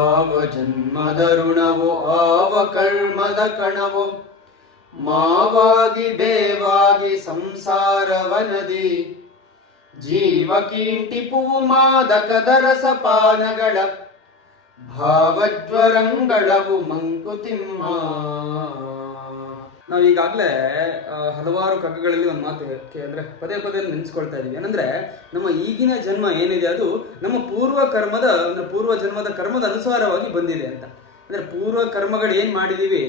ಆವ ಜನ್ಮದ ಋಣವು ಆವ ಕರ್ಮದ ಕಣವು ಮಾವಾಗಿ ಬೇವಾಗಿ ಸಂಸಾರವನದಿ ಜೀವ ಕೀಂಟಿಪುವು ಮಾದಕದ ರಸಪಾನಗಳ ಭಾವಜ್ವರಂಗಳವು ಮಂಕುತಿಮ್ಮ. ನಾವೀಗಾಗಲೇ ಹಲವಾರು ಕಗ್ಗಗಳಲ್ಲಿ ಒಂದು ಮಾತು ಅಂದ್ರೆ ಪದೇ ಪದೇ ನೆನೆಸ್ಕೊಳ್ತಾ ಇದೀವಿ. ಏನಂದ್ರೆ ನಮ್ಮ ಈಗಿನ ಜನ್ಮ ಏನಿದೆ ಅದು ನಮ್ಮ ಪೂರ್ವ ಜನ್ಮದ ಕರ್ಮದ ಅನುಸಾರವಾಗಿ ಬಂದಿದೆ ಅಂತ. ಅಂದ್ರೆ ಪೂರ್ವ ಕರ್ಮಗಳು ಏನ್ ಮಾಡಿದೀವಿ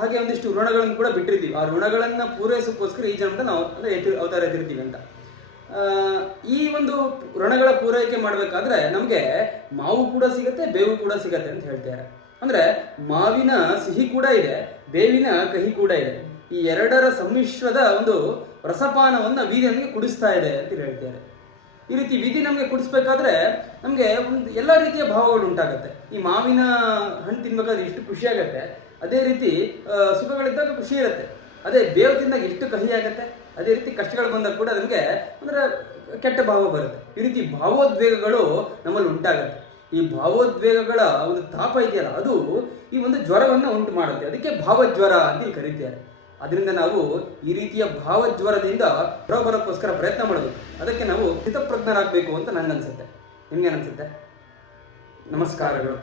ಹಾಗೆ ಒಂದಿಷ್ಟು ಋಣಗಳನ್ನು ಕೂಡ ಬಿಟ್ಟಿರ್ತೀವಿ. ಆ ಋಣಗಳನ್ನ ಪೂರೈಸೋಕ್ಕೋಸ್ಕರ ಈ ಜನ್ಮದ ನಾವು ಅಂದ್ರೆ ಅವತಾರ ಎತ್ತಿರ್ತೀವಿ ಅಂತ. ಈ ಒಂದು ಋಣಗಳ ಪೂರೈಕೆ ಮಾಡ್ಬೇಕಾದ್ರೆ ನಮ್ಗೆ ಮಾವು ಕೂಡ ಸಿಗತ್ತೆ, ಬೇವು ಕೂಡ ಸಿಗತ್ತೆ ಅಂತ ಹೇಳ್ತಾರೆ. ಅಂದ್ರೆ ಮಾವಿನ ಸಿಹಿ ಕೂಡ ಇದೆ, ಬೇವಿನ ಕಹಿ ಕೂಡ ಇದೆ. ಈ ಎರಡರ ಸಮ್ಮಿಶ್ರದ ಒಂದು ರಸಪಾನವನ್ನ ವಿಧಿ ನಮಗೆ ಕುಡಿಸ್ತಾ ಇದೆ ಅಂತ ಹೇಳ್ತಾರೆ. ಈ ರೀತಿ ವಿಧಿ ನಮಗೆ ಕುಡಿಸ್ಬೇಕಾದ್ರೆ ನಮ್ಗೆ ಒಂದು ಎಲ್ಲ ರೀತಿಯ ಭಾವಗಳು ಉಂಟಾಗತ್ತೆ. ಈ ಮಾವಿನ ಹಣ್ಣು ತಿನ್ಬೇಕಾದ್ರೆ ಎಷ್ಟು ಖುಷಿ ಆಗತ್ತೆ, ಅದೇ ರೀತಿ ಸುಖಗಳಿದ್ದಾಗ ಖುಷಿ ಇರುತ್ತೆ. ಅದೇ ಬೇವು ತಿಂದಾಗ ಎಷ್ಟು ಕಹಿ ಆಗತ್ತೆ, ಅದೇ ರೀತಿ ಕಷ್ಟಗಳು ಬಂದಾಗ ಕೂಡ ನಮಗೆ ಅಂದ್ರೆ ಕೆಟ್ಟ ಭಾವ ಬರುತ್ತೆ. ಈ ರೀತಿ ಭಾವೋದ್ವೇಗಗಳು ನಮ್ಮಲ್ಲಿ ಉಂಟಾಗತ್ತೆ. ಈ ಭಾವೋದ್ವೇಗಗಳ ಒಂದು ತಾಪ ಇದೆಯಲ್ಲ, ಅದು ಈ ಒಂದು ಜ್ವರವನ್ನು ಉಂಟು ಮಾಡುತ್ತೆ. ಅದಕ್ಕೆ ಭಾವಜ್ವರ ಅಂತ ಕರೀತಾರೆ. ಅದರಿಂದ ನಾವು ಈ ರೀತಿಯ ಭಾವಜ್ವರದಿಂದ ಹೊರಬರೋಕ್ಕೋಸ್ಕರ ಪ್ರಯತ್ನ ಮಾಡಬೇಕು. ಅದಕ್ಕೆ ನಾವು ಸ್ಥಿತಪ್ರಜ್ಞರಾಗಬೇಕು ಅಂತ ನನ್ಗನ್ಸುತ್ತೆ. ನಿಮ್ಗೇನನ್ಸುತ್ತೆ? ನಮಸ್ಕಾರಗಳು.